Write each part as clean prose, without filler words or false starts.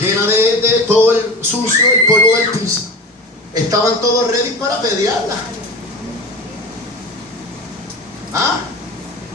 llena de todo el sucio, el polvo del piso. Estaban todos ready para apedrearla.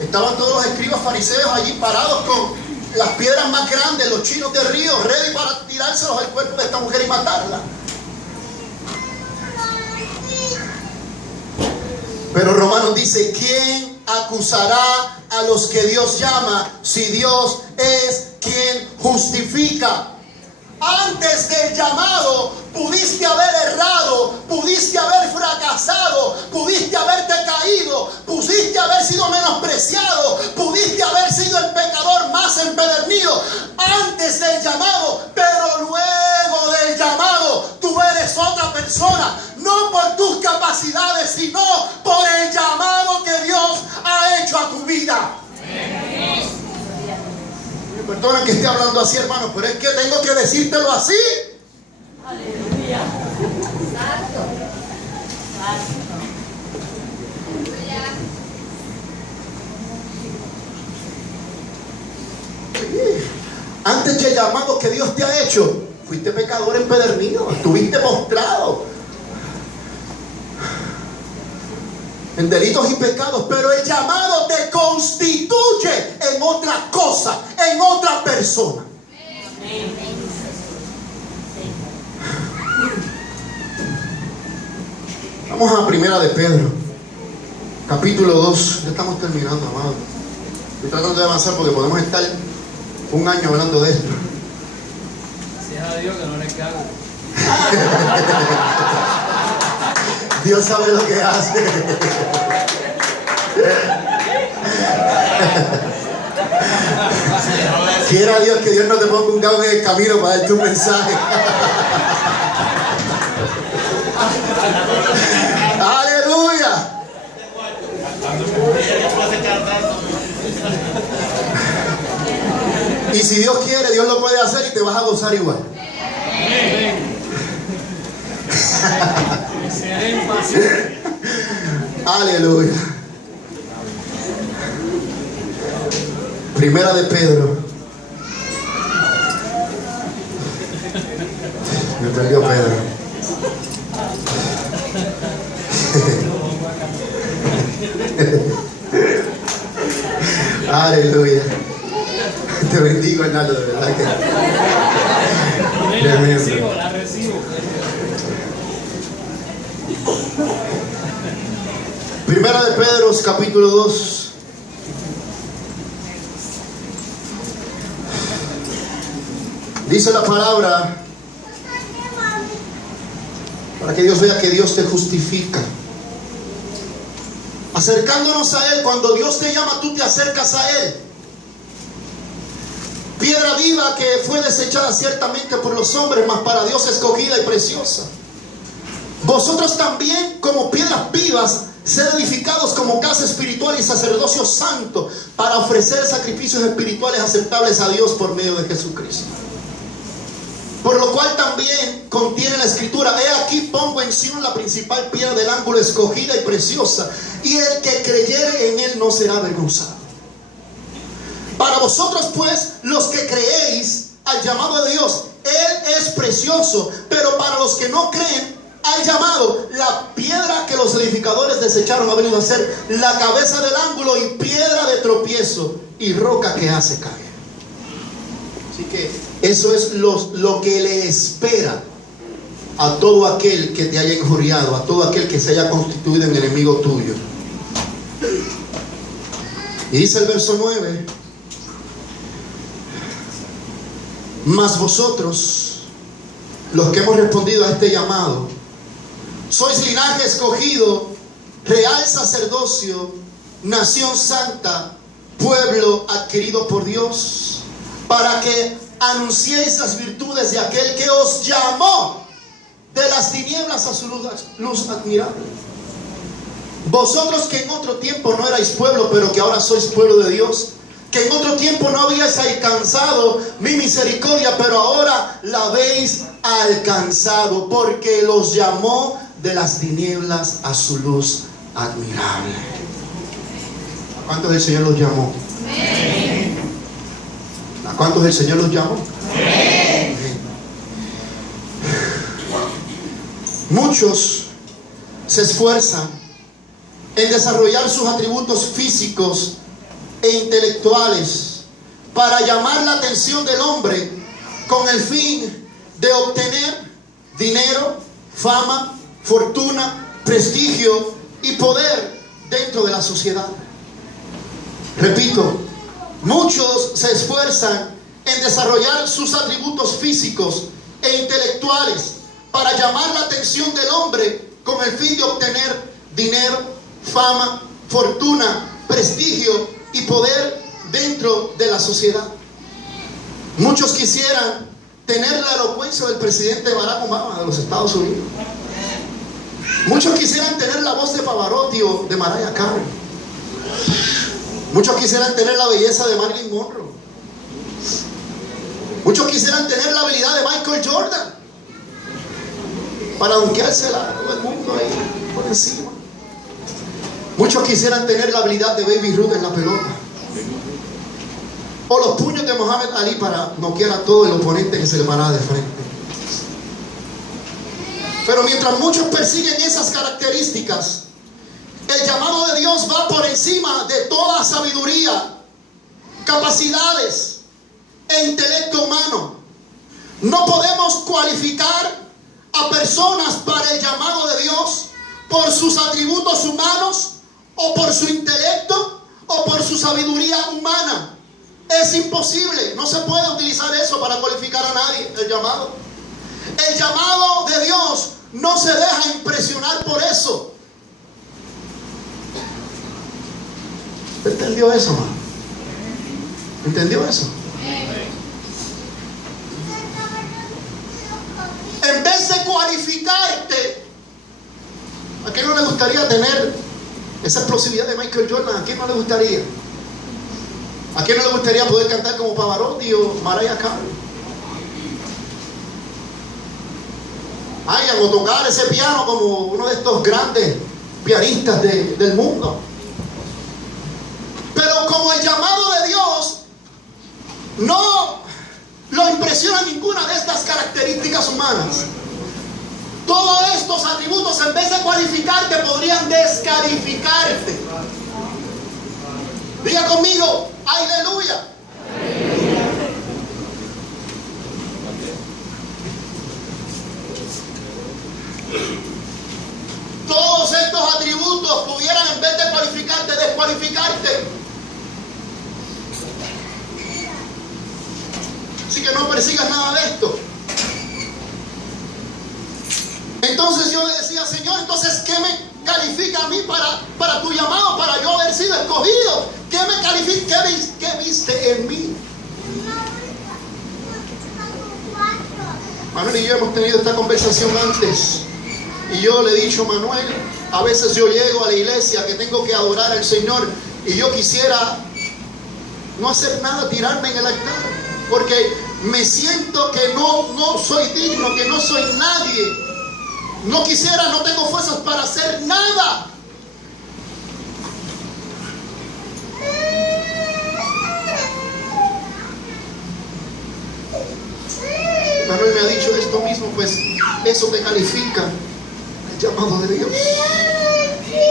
Estaban todos los escribas fariseos allí parados con las piedras más grandes, los chinos de río, ready para tirárselos al cuerpo de esta mujer y matarla. Pero Romanos dice: ¿quién acusará a los que Dios llama si Dios es quien justifica? Antes del llamado pudiste haber errado, pudiste haber fracasado, pudiste haberte caído, pudiste haber sido menospreciado, pudiste haber sido el pecador más empedernido antes del llamado, pero luego del llamado tú eres otra persona, no por tus capacidades, sino por el llamado que Dios ha hecho a tu vida. Perdona que esté hablando así, hermano, pero es que tengo que decírtelo así. Aleluya. Santo. Antes del llamado que Dios te ha hecho, fuiste pecador empedernido, estuviste postrado en delitos y pecados, pero el llamado te constituye en otra cosa, en otra persona. Vamos a Primera de Pedro, capítulo 2. Ya estamos terminando, amado. Estoy tratando de avanzar porque podemos estar un año hablando de esto. Gracias a Dios que no le cago. Dios sabe lo que hace. Quiera Dios que Dios no te ponga un cago en el camino para darte un mensaje. Aleluya. Y si Dios quiere, Dios lo puede hacer y te vas a gozar igual. Aleluya. Primera de Pedro. Me perdió Pedro. Aleluya. Te bendigo, Hernando, de verdad que. La recibo. Primera de Pedro, capítulo 2. Dice la palabra, para que Dios vea que Dios te justifica. Acercándonos a Él, cuando Dios te llama, tú te acercas a Él. Piedra viva que fue desechada ciertamente por los hombres, mas para Dios escogida y preciosa. Vosotros también, como piedras vivas, sed edificados como casa espiritual y sacerdocio santo, para ofrecer sacrificios espirituales aceptables a Dios por medio de Jesucristo. Por lo cual también contiene la escritura: he aquí pongo en Sion la principal piedra del ángulo, escogida y preciosa, y el que creyere en él no será avergonzado. Para vosotros pues, los que creéis al llamado de Dios, Él es precioso, pero para los que no creen al llamado, la piedra que los edificadores desecharon ha venido a ser la cabeza del ángulo y piedra de tropiezo y roca que hace caer. Así que eso es lo que le espera a todo aquel que te haya injuriado, a todo aquel que se haya constituido en enemigo tuyo. Y dice el verso 9: mas vosotros, los que hemos respondido a este llamado, sois linaje escogido, real sacerdocio, nación santa, pueblo adquirido por Dios, para que anunciéis las virtudes de aquel que os llamó de las tinieblas a su luz admirable. Vosotros que en otro tiempo no erais pueblo, pero que ahora sois pueblo de Dios, que en otro tiempo no habíais alcanzado mi misericordia, pero ahora la habéis alcanzado, porque los llamó de las tinieblas a su luz admirable. ¿A cuántos el Señor los llamó? ¿A cuántos el Señor los llamó? Muchos se esfuerzan en desarrollar sus atributos físicos e intelectuales para llamar la atención del hombre con el fin de obtener dinero, fama, fortuna, prestigio y poder dentro de la sociedad. Repito, muchos se esfuerzan en desarrollar sus atributos físicos e intelectuales para llamar la atención del hombre con el fin de obtener dinero, fama, fortuna, prestigio y poder dentro de la sociedad. Muchos quisieran tener la elocuencia del presidente Barack Obama de los Estados Unidos. Muchos quisieran tener la voz de Pavarotti o de Mariah Carey. Muchos quisieran tener la belleza de Marilyn Monroe. Muchos quisieran tener la habilidad de Michael Jordan para donkeársela a todo el mundo ahí por encima. Muchos quisieran tener la habilidad de Baby Ruth en la pelota, o los puños de Muhammad Ali para noquear a todo el oponente que se le parara de frente. Pero mientras muchos persiguen esas características, el llamado de Dios va por encima de toda sabiduría, capacidades e intelecto humano. No podemos cualificar a personas para el llamado de Dios por sus atributos humanos, o por su intelecto, o por su sabiduría humana. Es imposible, no se puede utilizar eso para cualificar a nadie. El llamado de Dios no se deja impresionar por eso. ¿Entendió eso, hermano? ¿Entendió eso? En vez de cualificarte, ¿a quién no le gustaría tener esa explosividad de Michael Jordan? ¿A quién no le gustaría? ¿A quién no le gustaría poder cantar como Pavarotti o Mariah Carey? O tocar ese piano como uno de estos grandes pianistas del mundo. Pero como el llamado de Dios no lo impresiona ninguna de estas características humanas, todos estos atributos, en vez de cualificarte, podrían descalificarte. Diga conmigo, aleluya. Todos estos atributos pudieran, en vez de cualificarte, descualificarte. Así que no persigas nada de esto. Entonces yo le decía, Señor, entonces ¿qué me califica a mí para tu llamado, para yo haber sido escogido? ¿Qué me califica? ¿Qué viste en mí? Manuel y yo hemos tenido esta conversación antes, y yo le he dicho, Manuel, a veces yo llego a la iglesia que tengo que adorar al Señor y yo quisiera no hacer nada, tirarme en el altar, porque me siento que no soy digno, que no soy nadie. No quisiera, no tengo fuerzas para hacer nada. Manuel me ha dicho esto mismo, pues eso te califica el llamado de Dios.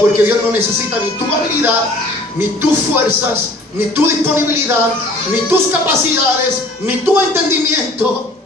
Porque Dios no necesita ni tu habilidad, ni tus fuerzas, ni tu disponibilidad, ni tus capacidades, ni tu entendimiento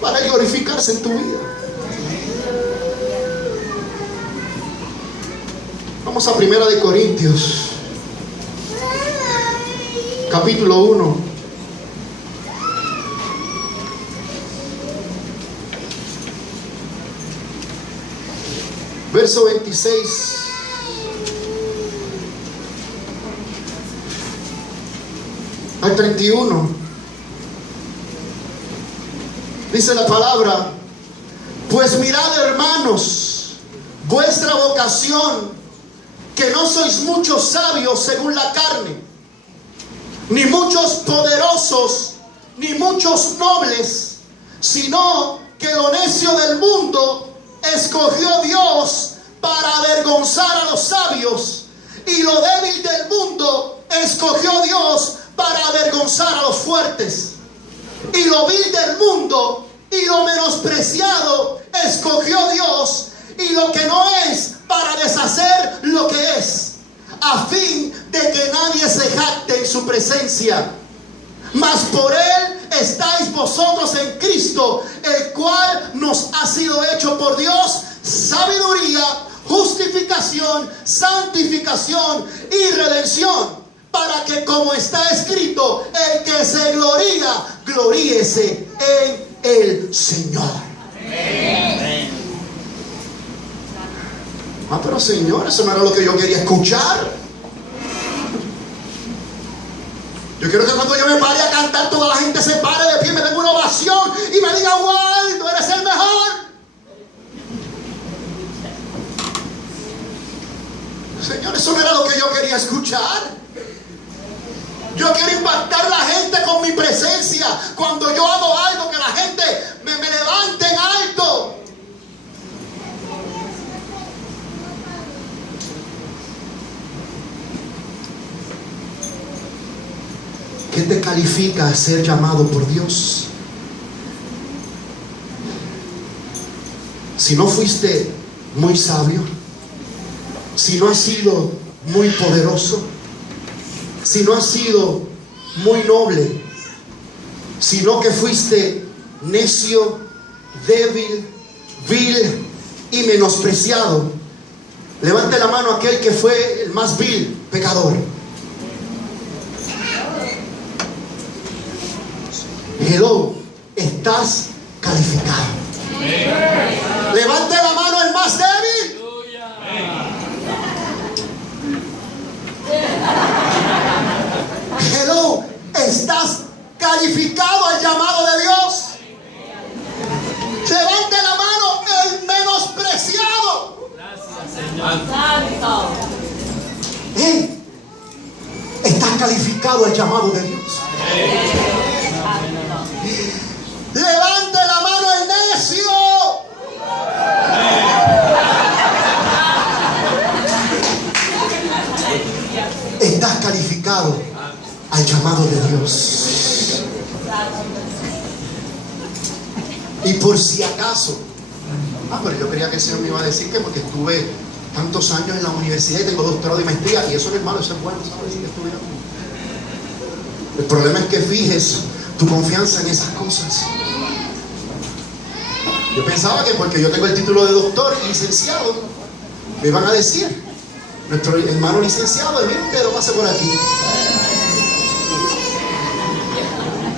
para glorificarse en tu vida. Vamos a 1 de Corintios, capítulo 1. Verso 26. Al 31. Dice la palabra: pues mirad, hermanos, vuestra vocación, que no sois muchos sabios según la carne, ni muchos poderosos, ni muchos nobles, sino que lo necio del mundo escogió Dios para avergonzar a los sabios, y lo débil del mundo escogió Dios para avergonzar a los fuertes, y lo vil del mundo y lo menospreciado escogió Dios, y lo que no es, para deshacer lo que es, a fin de que nadie se jacte en su presencia. Mas por Él estáis vosotros en Cristo, el cual nos ha sido hecho por Dios sabiduría, justificación, santificación y redención, para que, como está escrito, el que se gloría, gloríese en el Señor. Amén. Ah, pero Señor, eso no era lo que yo quería escuchar. Yo quiero que cuando yo me pare a cantar, toda la gente se pare de pie, me dé una ovación y me diga: Waldo, eres el mejor. Señor, eso no era lo que yo quería escuchar. Yo quiero impactar a la gente con mi presencia. Cuando yo hago algo, que la gente me levante en alto. ¿Qué te califica a ser llamado por Dios? Si no fuiste muy sabio, si no has sido muy poderoso, si no has sido muy noble, sino que fuiste necio, débil, vil y menospreciado, levante la mano aquel que fue el más vil pecador. Hello, estás calificado. Levante la mano el más débil. Hello, estás calificado al llamado de Dios. Levante la mano el menospreciado. Santo. Estás calificado al llamado de Dios. Levante la mano el necio. Estás calificado al llamado de Dios. Y por si acaso, pero yo creía que el Señor me iba a decir que porque estuve tantos años en la universidad y tengo doctorado y maestría, y eso no es malo, eso es bueno, ¿sabes? Que estuve. El problema es que fijes tu confianza en esas cosas. Yo pensaba que porque yo tengo el título de doctor y licenciado, me iban a decir: nuestro hermano licenciado Emil, pero pase por aquí.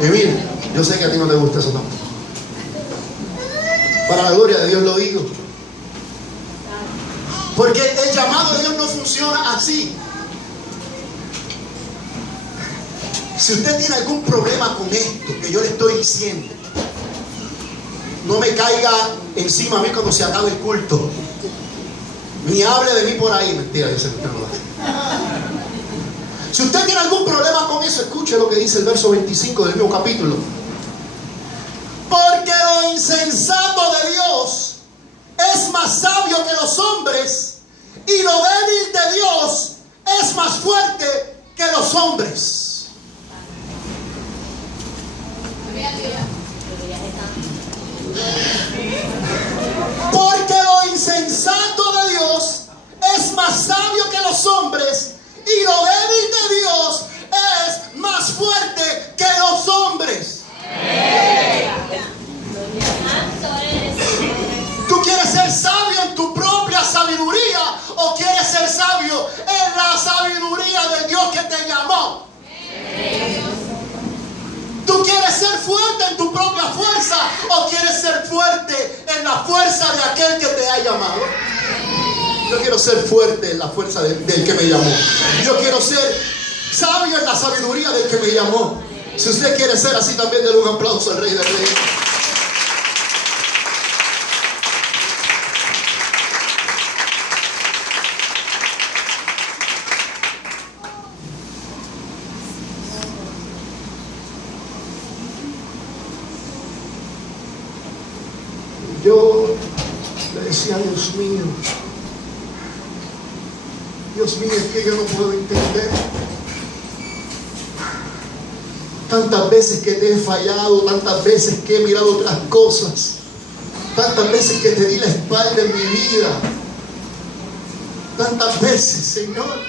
Emil, yo sé que a ti no te gusta eso tampoco. Para la gloria de Dios lo digo. Porque el llamado de Dios no funciona así. Si usted tiene algún problema con esto que yo le estoy diciendo, no me caiga encima a mí cuando se acabe el culto, ni hable de mí por ahí. Mentira, yo sé que usted no lo hace. Si usted tiene algún problema con eso, escuche lo que dice el verso 25 del mismo capítulo. Porque lo insensato de Dios es más sabio que los hombres, y lo débil de Dios es más fuerte que los hombres. Porque lo insensato de Dios es más sabio que los hombres, y lo débil de Dios es más fuerte que los hombres. ¿Tú quieres ser sabio en tu propia sabiduría o quieres ser sabio en la sabiduría de Dios que te llamó? ¿Tú quieres ser fuerte en tu propia fuerza o quieres ser fuerte en la fuerza de aquel que te ha llamado? Yo quiero ser fuerte en la fuerza del que me llamó. Yo quiero ser sabio en la sabiduría del que me llamó. Si usted quiere ser así, también denle un aplauso al Rey de Reyes. Yo le decía: Dios mío, es que yo no puedo entender Tantas veces que te he fallado, tantas veces que he mirado otras cosas, tantas veces que te di la espalda en mi vida, tantas veces, Señor,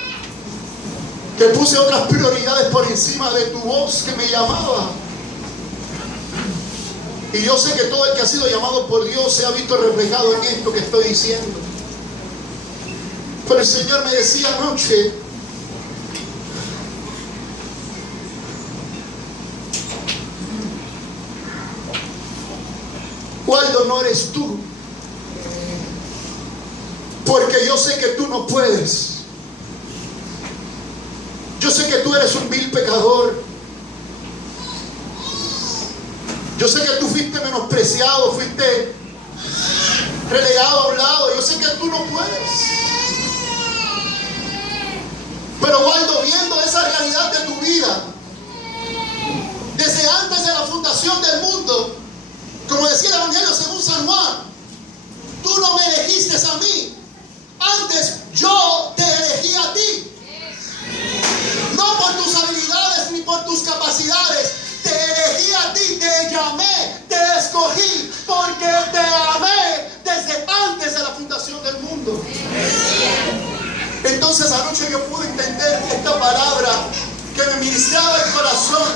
que puse otras prioridades por encima de tu voz que me llamaba. Y yo sé que todo el que ha sido llamado por Dios se ha visto reflejado en esto que estoy diciendo. Pero el Señor me decía anoche: Waldo, no eres tú, porque yo sé que tú no puedes. Yo sé que tú eres un vil pecador. Yo sé que tú fuiste menospreciado, fuiste relegado a un lado. Yo sé que tú no puedes. Pero Waldo, viendo esa realidad de tu vida, desde antes de la fundación del mundo, como decía el Evangelio según San Juan, tú no me elegiste a mí, antes yo te elegí a ti. No por tus habilidades ni por tus capacidades, te elegí a ti, te llamé, te escogí, porque te amé desde antes de la fundación del mundo. Entonces anoche yo pude entender esta palabra que me ministraba el corazón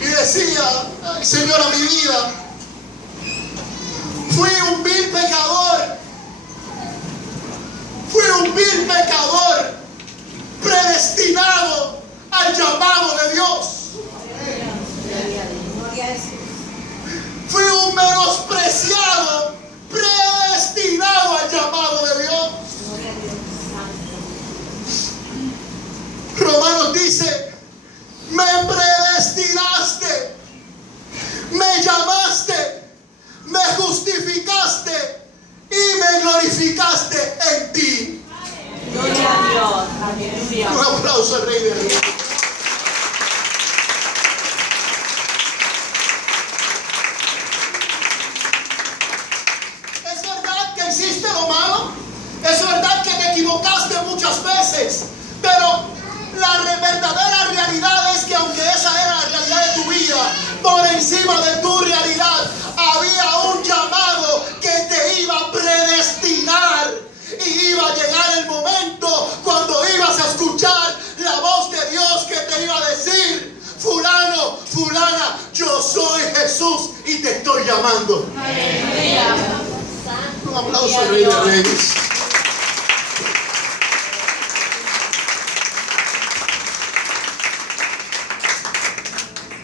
y decía: ay, Señor, a mi vida, fui un vil pecador, predestinado al llamado de Dios. Fui un menospreciado, predestinado al llamado de Dios. Romanos dice: me predestinaste, me llamaste, me justificaste y me glorificaste en ti. Gloria a Dios. Aleluya. Un aplauso al Rey de Reyes. Es verdad que hiciste lo malo, es verdad que te equivocaste muchas veces, pero la verdadera realidad es que aunque esa era la realidad de tu vida, por encima de tu realidad había un llamado que te iba a predestinar, y iba a llegar el momento cuando ibas a escuchar la voz de Dios que te iba a decir: fulano, fulana, yo soy Jesús y te estoy llamando. Aleluya. Un aplauso al Rey de Reyes.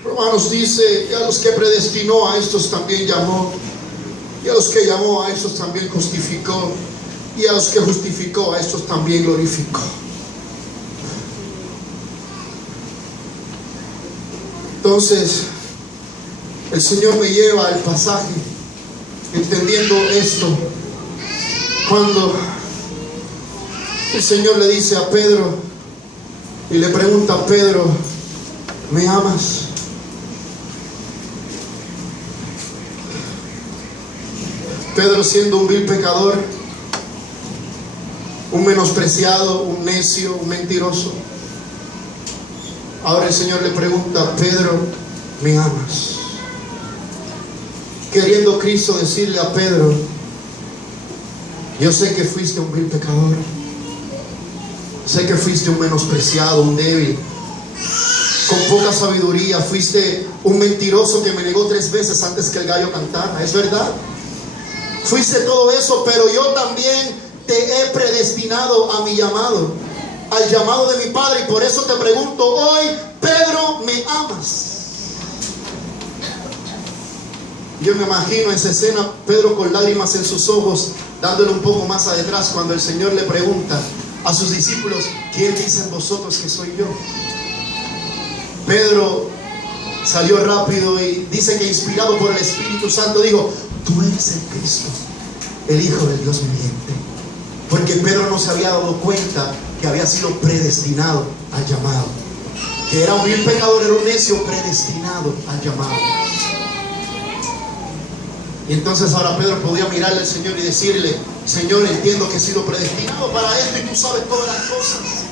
Romanos dice que a los que predestinó, a estos también llamó, y a los que llamó, a estos también justificó, y a los que justificó, a estos también glorificó. Entonces el Señor me lleva al pasaje entendiendo esto, cuando el Señor le dice a Pedro y le pregunta a Pedro: ¿me amas? Pedro, siendo un vil pecador, un menospreciado, un necio, un mentiroso, ahora el Señor le pregunta: Pedro, ¿me amas? Queriendo Cristo decirle a Pedro: yo sé que fuiste un vil pecador, sé que fuiste un menospreciado, un débil, con poca sabiduría, fuiste un mentiroso que me negó 3 veces antes que el gallo cantara. Es verdad, fuiste todo eso, pero yo también te he predestinado a mi llamado, al llamado de mi Padre. Y por eso te pregunto hoy: Pedro, ¿me amas? Yo me imagino esa escena, Pedro con lágrimas en sus ojos, dándole un poco más atrás, cuando el Señor le pregunta a sus discípulos: ¿quién dicen vosotros que soy yo? Pedro salió rápido y dice que, inspirado por el Espíritu Santo, dijo: tú eres el Cristo, el Hijo del Dios viviente. Porque Pedro no se había dado cuenta que había sido predestinado al llamado, que era un vil pecador, era un necio predestinado al llamado. Y entonces ahora Pedro podía mirarle al Señor y decirle: Señor, entiendo que he sido predestinado para esto y tú sabes todas las cosas.